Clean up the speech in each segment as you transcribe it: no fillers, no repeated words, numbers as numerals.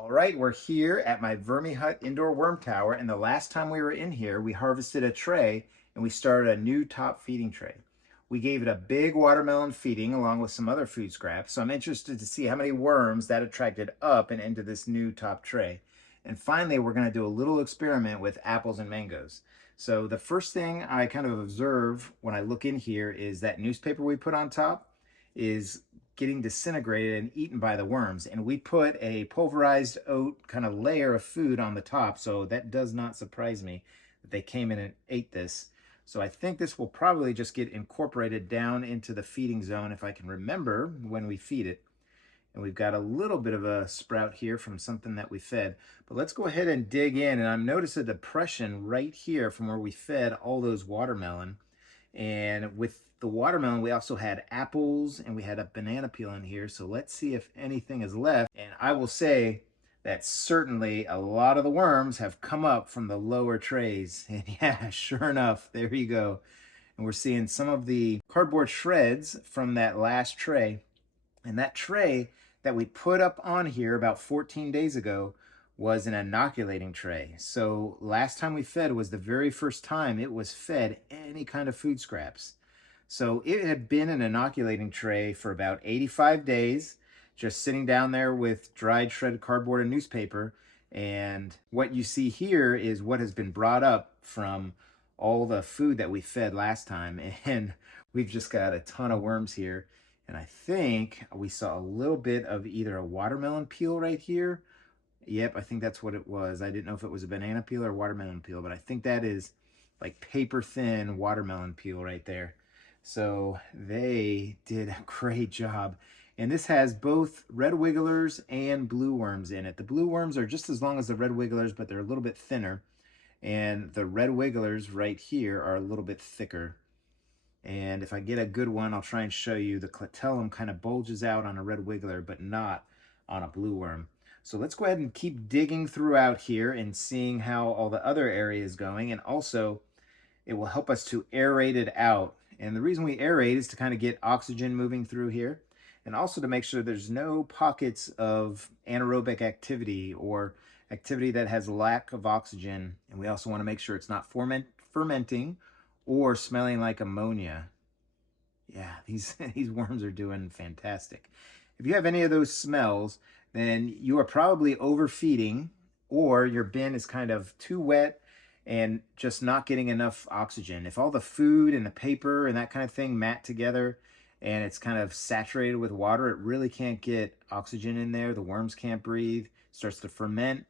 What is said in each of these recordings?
All right, we're here at my Vermi Hut indoor worm tower, and the last time we were in here, we harvested a tray and we started a new top feeding tray. We gave it a big watermelon feeding along with some other food scraps, so I'm interested to see how many worms that attracted up and into this new top tray. And finally, we're going to do a little experiment with apples and mangoes. So the first thing I kind of observe when I look in here is that newspaper we put on top is getting disintegrated and eaten by the worms. And we put a pulverized oat kind of layer of food on the top, so that does not surprise me that they came in and ate this. So I think this will probably just get incorporated down into the feeding zone if I can remember when we feed it. And we've got a little bit of a sprout here from something that we fed. But let's go ahead and dig in. And I've noticed a depression right here from where we fed all those watermelon. And with the watermelon, we also had apples and we had a banana peel in here. So let's see if anything is left. And I will say that certainly a lot of the worms have come up from the lower trays. And yeah, sure enough, there you go. And we're seeing some of the cardboard shreds from that last tray. And that tray that we put up on here about 14 days ago was an inoculating tray. So last time we fed was the very first time it was fed any kind of food scraps. So it had been an inoculating tray for about 85 days, just sitting down there with dried shredded cardboard and newspaper. And what you see here is what has been brought up from all the food that we fed last time. And we've just got a ton of worms here. And I think we saw a little bit of either a watermelon peel right here. Yep, I think that's what it was. I didn't know if it was a banana peel or watermelon peel, but I think that is like paper thin watermelon peel right there. So they did a great job. And this has both red wigglers and blue worms in it. The blue worms are just as long as the red wigglers, but they're a little bit thinner. And the red wigglers right here are a little bit thicker. And if I get a good one, I'll try and show you the clitellum kind of bulges out on a red wiggler, but not on a blue worm. So let's go ahead and keep digging throughout here and seeing how all the other area is going. And also it will help us to aerate it out. And the reason we aerate is to kind of get oxygen moving through here, and also to make sure there's no pockets of anaerobic activity or activity that has lack of oxygen. And we also want to make sure it's not fermenting or smelling like ammonia. Yeah, these worms are doing fantastic. If you have any of those smells, then you are probably overfeeding, or your bin is kind of too wet and just not getting enough oxygen. If all the food and the paper and that kind of thing mat together and it's kind of saturated with water, it really can't get oxygen in there. The worms can't breathe, starts to ferment,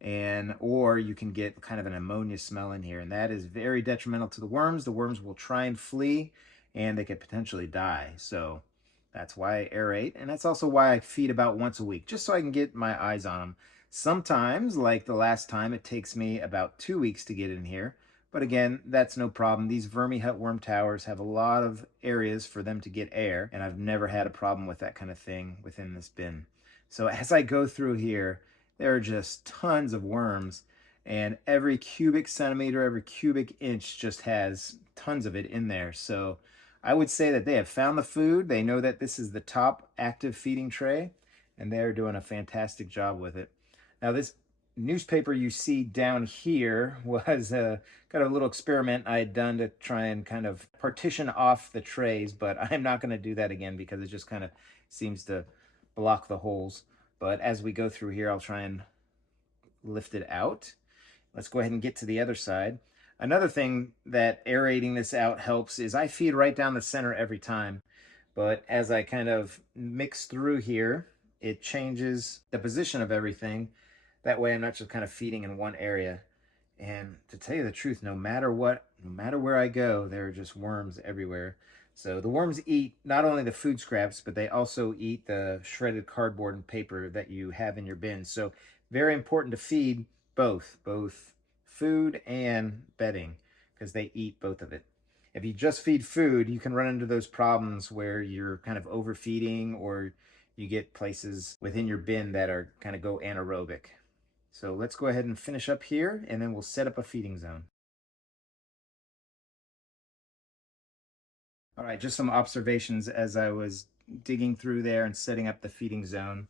and or you can get kind of an ammonia smell in here, and that is very detrimental to the worms. The worms will try and flee and they could potentially die. So that's why I aerate, and that's also why I feed about once a week, just so I can get my eyes on them. Sometimes, like the last time, it takes me about 2 weeks to get in here, but again, that's no problem. These Vermi Hut worm towers have a lot of areas for them to get air, and I've never had a problem with that kind of thing within this bin. So as I go through here, there are just tons of worms, and every cubic centimeter, every cubic inch just has tons of it in there. So I would say that they have found the food. They know that this is the top active feeding tray, and they're doing a fantastic job with it. Now, this newspaper you see down here was kind of a little experiment I had done to try and kind of partition off the trays, but I'm not going to do that again because it just kind of seems to block the holes. But as we go through here, I'll try and lift it out. Let's go ahead and get to the other side. Another thing that aerating this out helps is I feed right down the center every time. But as I kind of mix through here, it changes the position of everything. That way I'm not just kind of feeding in one area. And to tell you the truth, no matter what, no matter where I go, there are just worms everywhere. So the worms eat not only the food scraps, but they also eat the shredded cardboard and paper that you have in your bin. So very important to feed both food and bedding, because they eat both of it. If you just feed food, you can run into those problems where you're kind of overfeeding, or you get places within your bin that are kind of go anaerobic. So let's go ahead and finish up here, and then we'll set up a feeding zone. All right, just some observations as I was digging through there and setting up the feeding zone.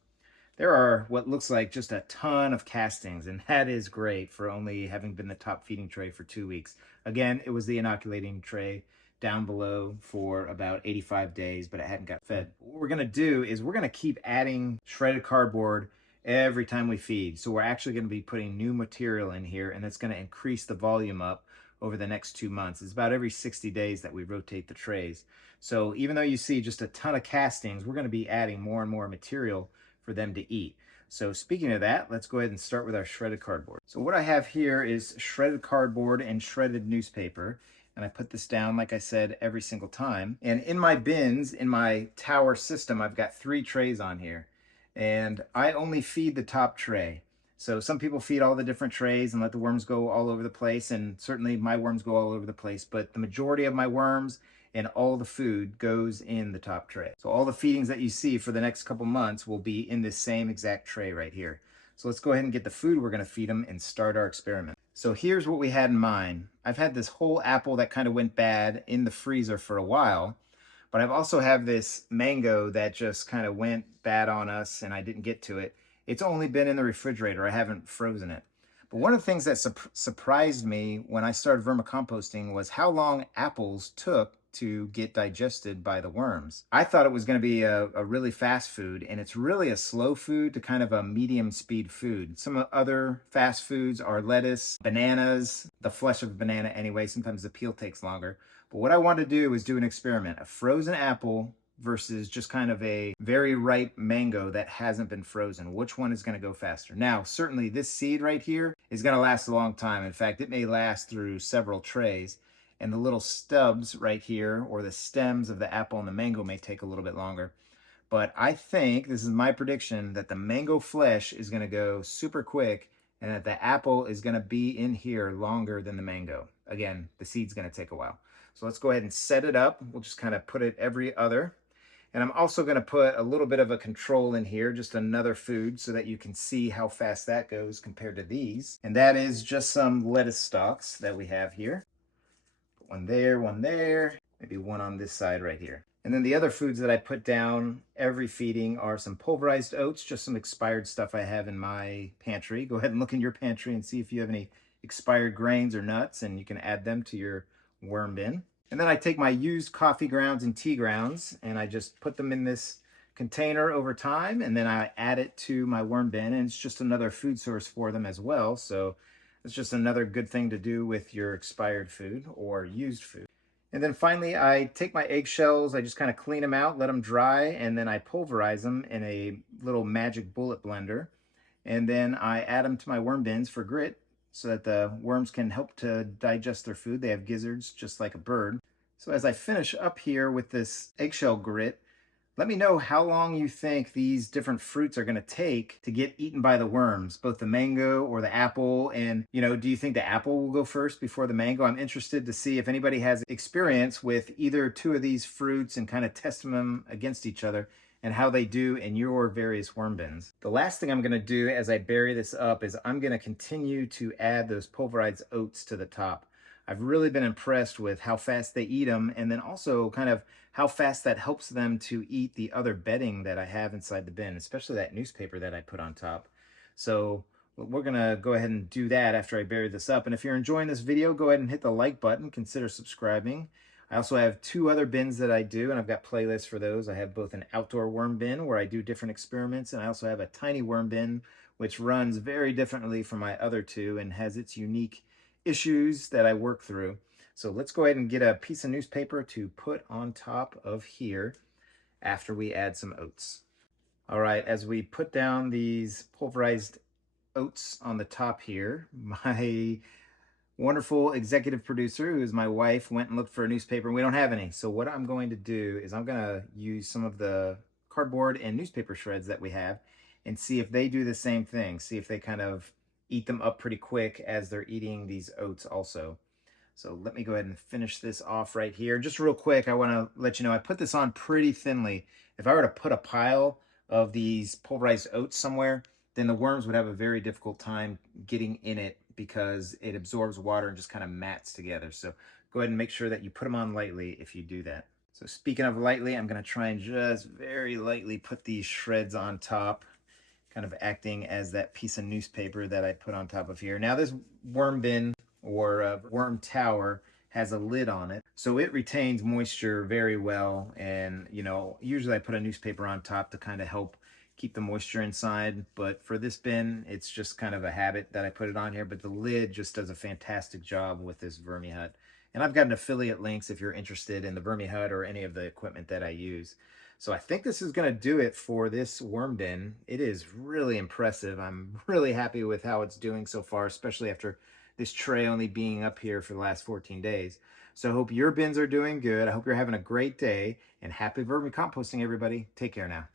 There are what looks like just a ton of castings, and that is great for only having been the top feeding tray for 2 weeks. Again, it was the inoculating tray down below for about 85 days, but it hadn't got fed. What we're gonna do is we're gonna keep adding shredded cardboard every time we feed. So we're actually gonna be putting new material in here, and it's gonna increase the volume up over the next 2 months. It's about every 60 days that we rotate the trays. So even though you see just a ton of castings, we're gonna be adding more and more material for them to eat. So speaking of that, let's go ahead and start with our shredded cardboard. So what I have here is shredded cardboard and shredded newspaper. And I put this down, like I said, every single time. And in my bins, in my tower system, I've got 3 trays on here. And I only feed the top tray. So some people feed all the different trays and let the worms go all over the place. And certainly my worms go all over the place. But the majority of my worms and all the food goes in the top tray. So all the feedings that you see for the next couple months will be in this same exact tray right here. So let's go ahead and get the food we're gonna feed them and start our experiment. So here's what we had in mind. I've had this whole apple that kind of went bad in the freezer for a while, but I've also have this mango that just kind of went bad on us and I didn't get to it. It's only been in the refrigerator. I haven't frozen it. But one of the things that surprised me when I started vermicomposting was how long apples took to get digested by the worms. I thought it was going to be a really fast food, and it's really a slow food to kind of a medium speed food. Some other fast foods are lettuce, bananas, the flesh of a banana anyway. Sometimes the peel takes longer. But what I wanted to do was do an experiment, a frozen apple versus just kind of a very ripe mango that hasn't been frozen. Which one is going to go faster? Now, certainly this seed right here is going to last a long time. In fact, it may last through several trays. And the little stubs right here, or the stems of the apple and the mango, may take a little bit longer. But I think, this is my prediction, that the mango flesh is going to go super quick and that the apple is going to be in here longer than the mango. Again, the seed's going to take a while. So let's go ahead and set it up. We'll just kind of put it every other. And I'm also going to put a little bit of a control in here, just another food, so that you can see how fast that goes compared to these. And that is just some lettuce stalks that we have here. One there, maybe one on this side right here. And then the other foods that I put down every feeding are some pulverized oats, just some expired stuff I have in my pantry. Go ahead and look in your pantry and see if you have any expired grains or nuts, and you can add them to your worm bin. And then I take my used coffee grounds and tea grounds, and I just put them in this container over time, and then I add it to my worm bin, and it's just another food source for them as well. So it's just another good thing to do with your expired food or used food. And then finally, I take my eggshells, I just kind of clean them out, let them dry, and then I pulverize them in a little magic bullet blender. And then I add them to my worm bins for grit so that the worms can help to digest their food. They have gizzards just like a bird. So as I finish up here with this eggshell grit, let me know how long you think these different fruits are going to take to get eaten by the worms, both the mango or the apple. And, do you think the apple will go first before the mango? I'm interested to see if anybody has experience with either two of these fruits and kind of testing them against each other and how they do in your various worm bins. The last thing I'm going to do as I bury this up is I'm going to continue to add those pulverized oats to the top. I've really been impressed with how fast they eat them, and then also kind of how fast that helps them to eat the other bedding that I have inside the bin, especially that newspaper that I put on top. So we're gonna go ahead and do that after I bury this up. And if you're enjoying this video, go ahead and hit the like button, consider subscribing. I also have 2 other bins that I do, and I've got playlists for those. I have both an outdoor worm bin where I do different experiments, and I also have a tiny worm bin, which runs very differently from my other 2 and has its unique issues that I work through. So let's go ahead and get a piece of newspaper to put on top of here after we add some oats. All right, as we put down these pulverized oats on the top here, my wonderful executive producer, who is my wife, went and looked for a newspaper, and we don't have any. So what I'm going to do is I'm going to use some of the cardboard and newspaper shreds that we have and see if they do the same thing, see if they kind of eat them up pretty quick as they're eating these oats also. So let me go ahead and finish this off right here. Just real quick, I want to let you know I put this on pretty thinly. If I were to put a pile of these pulverized oats somewhere, then the worms would have a very difficult time getting in it because it absorbs water and just kind of mats together. So go ahead and make sure that you put them on lightly if you do that. So speaking of lightly, I'm going to try and just very lightly put these shreds on top. kind of acting as that piece of newspaper that I put on top of here. Now this worm bin or worm tower has a lid on it, so it retains moisture very well. And usually I put a newspaper on top to kind of help keep the moisture inside, but for this bin it's just kind of a habit that I put it on here. But the lid just does a fantastic job with this Vermi Hut. And I've got an affiliate links if you're interested in the Vermi Hut or any of the equipment that I use. So I think this is going to do it for this worm bin. It is really impressive. I'm really happy with how it's doing so far, especially after this tray only being up here for the last 14 days. So I hope your bins are doing good. I hope you're having a great day, and happy vermicomposting, everybody. Take care now.